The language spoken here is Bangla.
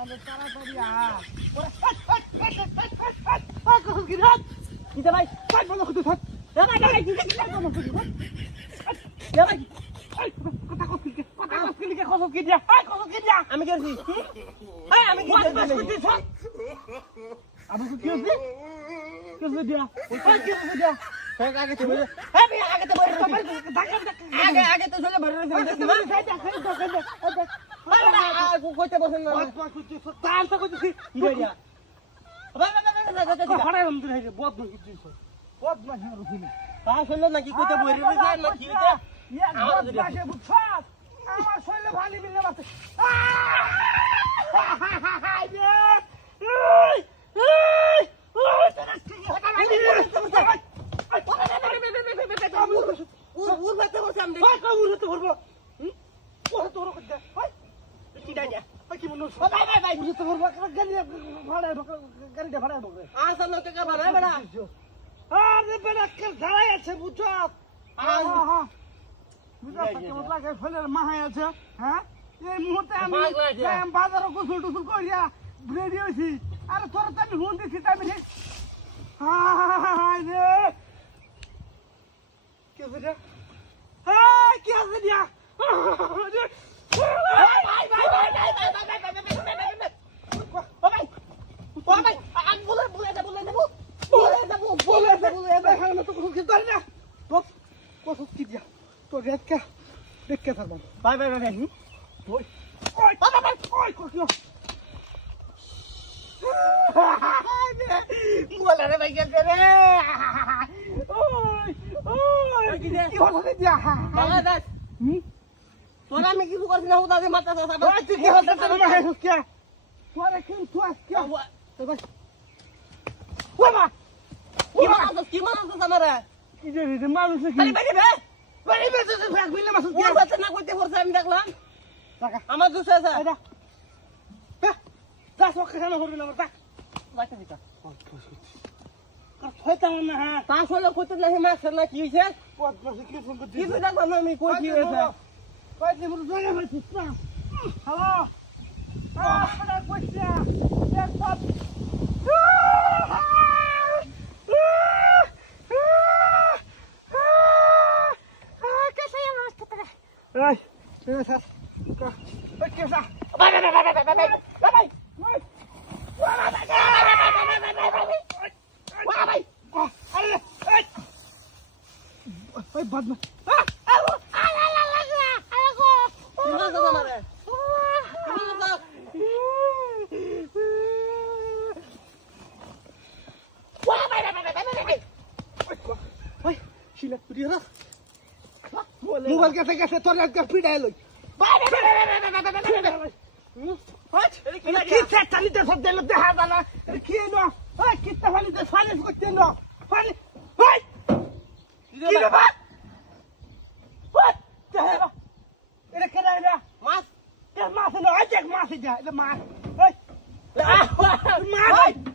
তাড়াতাড়ি কিটা ভাই ভাই বলো কত থাক ভাই ভাই কি বলো কত ভাই কথা কি দিয়া আমি গেছি আমি কি আমি কি হইছে কি দিয়া কি দিয়া আগে তো আগে তো আগে তো চলে ভরে কইতে বসেন না তার তো কইছি কি দিয়া হাড়াই রম দিই বহুত দিছ বহুত মাছ রুফিনি তা শুনলো নাকি কইতে ভরে যায় না কি এটা আমার বাসে বুঝছাস আমার শৈলে ভালি মিলে আছে মাহাই আছে হ্যাঁ এই মুহূর্তে আমি বাজারে গোসল টুসল করিয়া রেডি হয়েছি আরে তোর তো আমি হুন দিছি আমি কি আছে কি আছে দিয়া Bye bye bye bye. Oi. Oi. Bye bye bye. Oi, correu. Mola re vai que re. Oi. Oi. Que hoje dia. Bala das. Toda me que tu corre na rua de mata essa. Oi, que hoje tá na rua que. Fora que tu aqui. Vai. Uama. Que mano samara. Que de malu aqui. Bye bye bye. বড়ি বেঁচে ফেক বিলে মাছ কি আছে না কইতে পড়ছে আমি দেখলাম আমার দুসে আছে এটা তা সব খানা হরবি না তা লাইতে দিতা আর হইতা না হ্যাঁ তা হলো কইতে না মাছ না কি হইছে পদ মাছ কি ফোন করতে কি দেখলাম না আমি কই কি হইছে কই দি মুর জলে হইছে না হ্যালো আপনা কইছে এক সব Ai, essa. Vai que essa. Vai. Vai, badma. Mobile কাছে কাছে তোর একটা পিড়াই লই কি চালিতে সব দিল দেখা জানা কি না ওই কিটা ফালিতে ফালিস করতে না ফালি ওই কি রে বাপ ওই দেবা এটা কেনা এটা মাছ কে মাছ না আজ এক মাছ যা এটা মাছ ওই মাছ